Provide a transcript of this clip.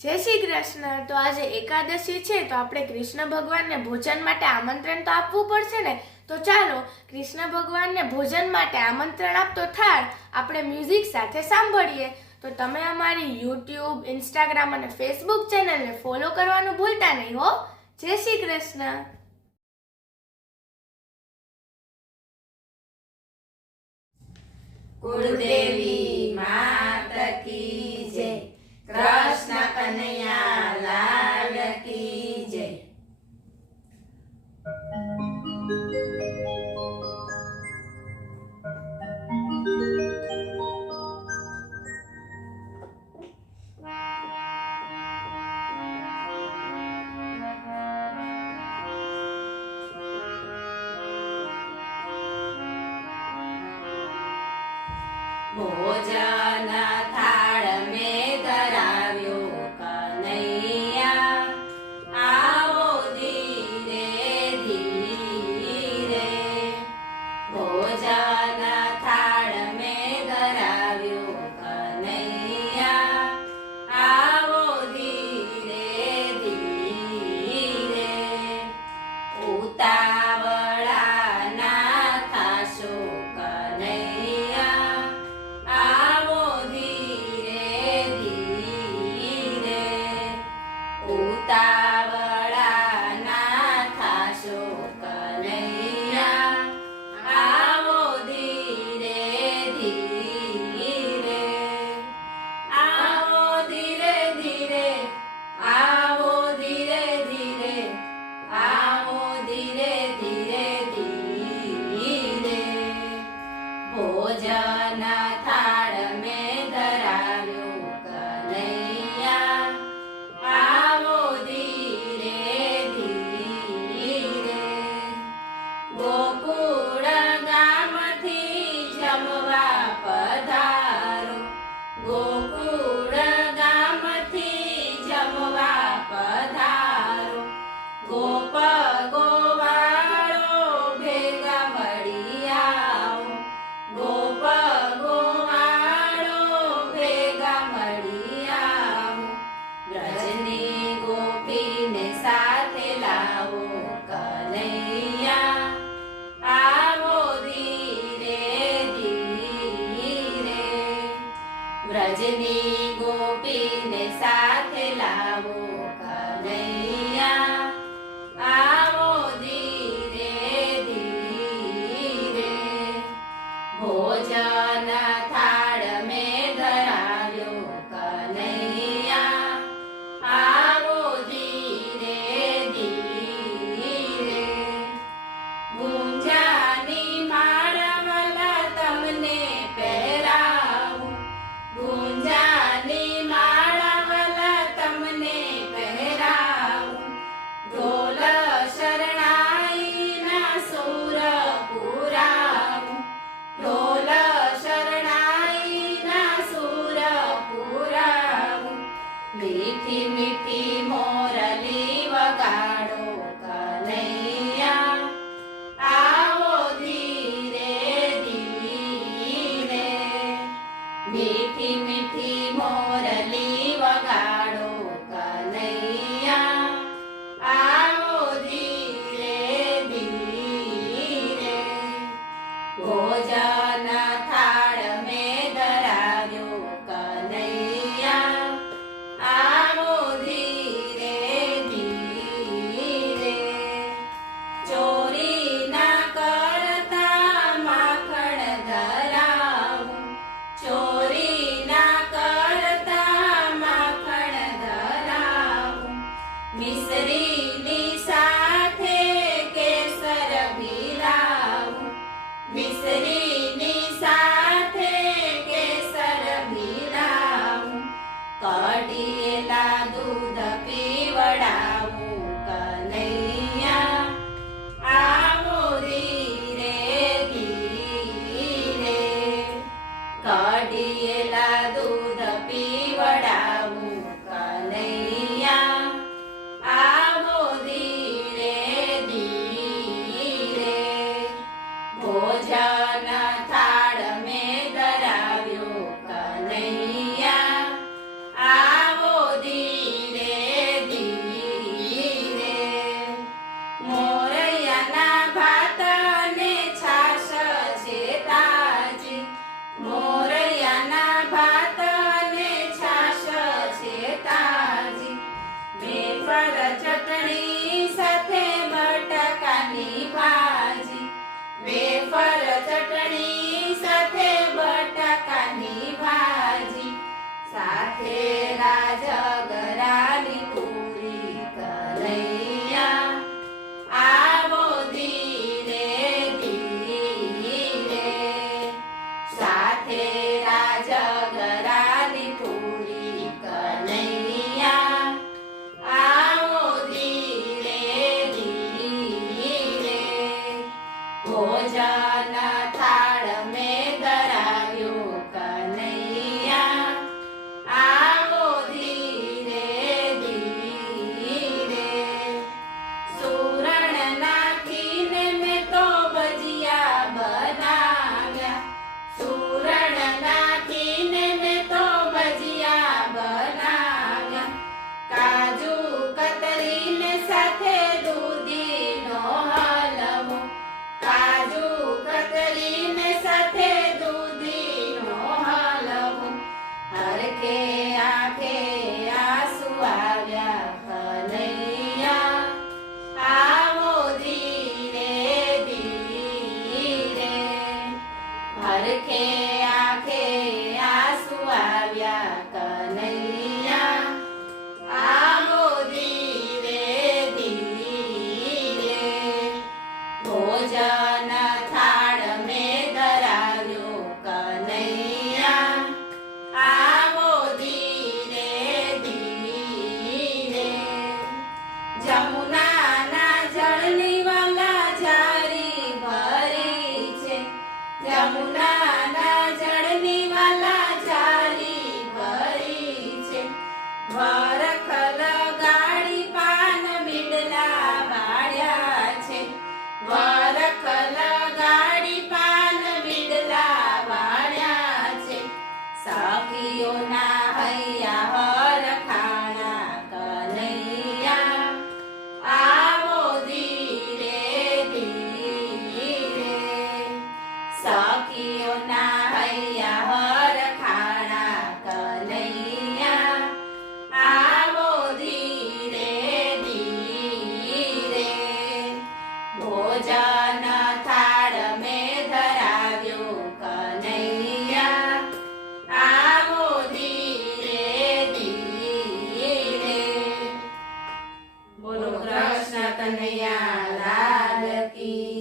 જય શ્રી કૃષ્ણ। તો આજે એકાદશી છે તો આપણે કૃષ્ણ ભગવાનને ભોજન માટે આમંત્રણ તો આપવું પડશે ને। તો ચાલો કૃષ્ણ ભગવાનને ભોજન માટે આમંત્રણ આપતો થાળ આપણે મ્યુઝિક સાથે સાંભળીએ। તો તમે અમારી યુટ્યુબ, ઇન્સ્ટાગ્રામ અને ફેસબુક ચેનલને ફોલો કરવાનું ભૂલતા નહીં હો। જય શ્રી કૃષ્ણ। कुलदेवी मात की जय, कृष्ण कन्हैया लाल की जय। भोजन थाળ में धराव्यो कन्हैया, आओ धीरे धीरे। भोजन थाળ में धराव्यो कन्हैया, आओ धीरे धीरे। उतावळा ना थाशो कन्हैया, आओ धीरे धीरे। उतावळा ना थाशो कन्हैया, आओ धीरे धीरे। आओ धीरे धीरे, आओ धीरे धीरे, आओ धीरे धीरे धीरे। भोजन थाળ में धराव्यो कन्हैया, आओ धीरे धीरे। गोकुळ गामथी जमवा पधारो, गोकुळ गामथी जमवा पधारो। गोप गोवाळो भेगा मळी आओ, गोप गोवाळो भेगा मळी आओ। ब्रजनी गोपीने સાથે લાવો કન્હૈયા, આવો ધીરે ધીરે। ब्रजनी गोपीने સાથે લાવો કન્હૈયા, આવો ધીરે ધીરે। भोजन थाળ में धराव्यो कन्हैया, आओ धीरे धीरे। गुंजानी माळवला તમને પહેરાવું, ગુંજાની માળવલા તમને પહેરાવું। ઢોલ શરણાઈના સૂર પુરાવું, ઢોલ શરણાઈના સૂર પુરાવું। મીઠી મીઠી મોરલી વગાડો કન્હૈયા, આવો ધીરે ધીરે। મીઠી મીઠી મોરલી વગાડો કન્હૈયા, આવો ધીરે ધીરે। ભોજન થાળ में ધરાવ્યો કન્હૈયા, આવો ધીરે ધીરે। ચોરી ના કરતા માખણ ધરાવું, ચોરી ના કરતા માખણ ધરાવું। મિસરીની સાથે કેસર ભીલાવું, મિસરીની સાથે કેસર ભીલાવું। કઢિયેલા દૂધ પીવડાવું કન્હૈયા, આવો ધીરે ધીરે। કઢિયેલા દૂધ પીવડાવું કન્હૈયા, આવો ધીરે ધીરે। ભોજન થાળ में ધરાવ્યો કન્હૈયા, આવો ધીરે ચટણી સાથે બટાકાની ભાજી સાથે રાજગરાની પૂરી કનૈયા આવો ધીરે ધીરે સાથે રાજગરાની પૂરી કનૈયા આવો ધીરે ધીરે ભોજન થાળ મેં ધરાવ્યો કનૈયા આવો ધીરે ધીરે સુરણ નાખીને મેં તો ભજીયા બનાવ્યા સુરણ નાખીને મેં તો ભજીયા બનાવ્યા કાજુ કતરીને સાથે દૂધીનો હલવો કાજુ કતરીને સાથે દૂધીનો હલવો હરખે આંખે આંસુ આવ્યા કનૈયા આવો ધીરે ધીરે હરખે આંખે આંસુ આવ્યા કનૈયા આવો ધીરે ધીરે ભોજન થાળ મેં ધરાવ્યો કનૈયા આવો ધીરે ધીરે જમુનાના જળની વાલા ઝારી ભરી છે જમુનાના જળની વાલા ઝારી ભરી છે વરખ લગાડી પાન બીડલા વાળ્યા છે વરખ લગાડી પાન બીડલા વાળ્યા છે સખીઓના હૈયા હરખાણા કનૈયા આવો ધીરે ધીરે સખીઓના હૈયા હરખાણા કનૈયા આવો ધીરે ધીરે ભોજન થાળ મેં ધરાવ્યો કનૈયા આવો ધીરે ધીરે બોલો કૃષ્ણ કનૈયા લાલ કી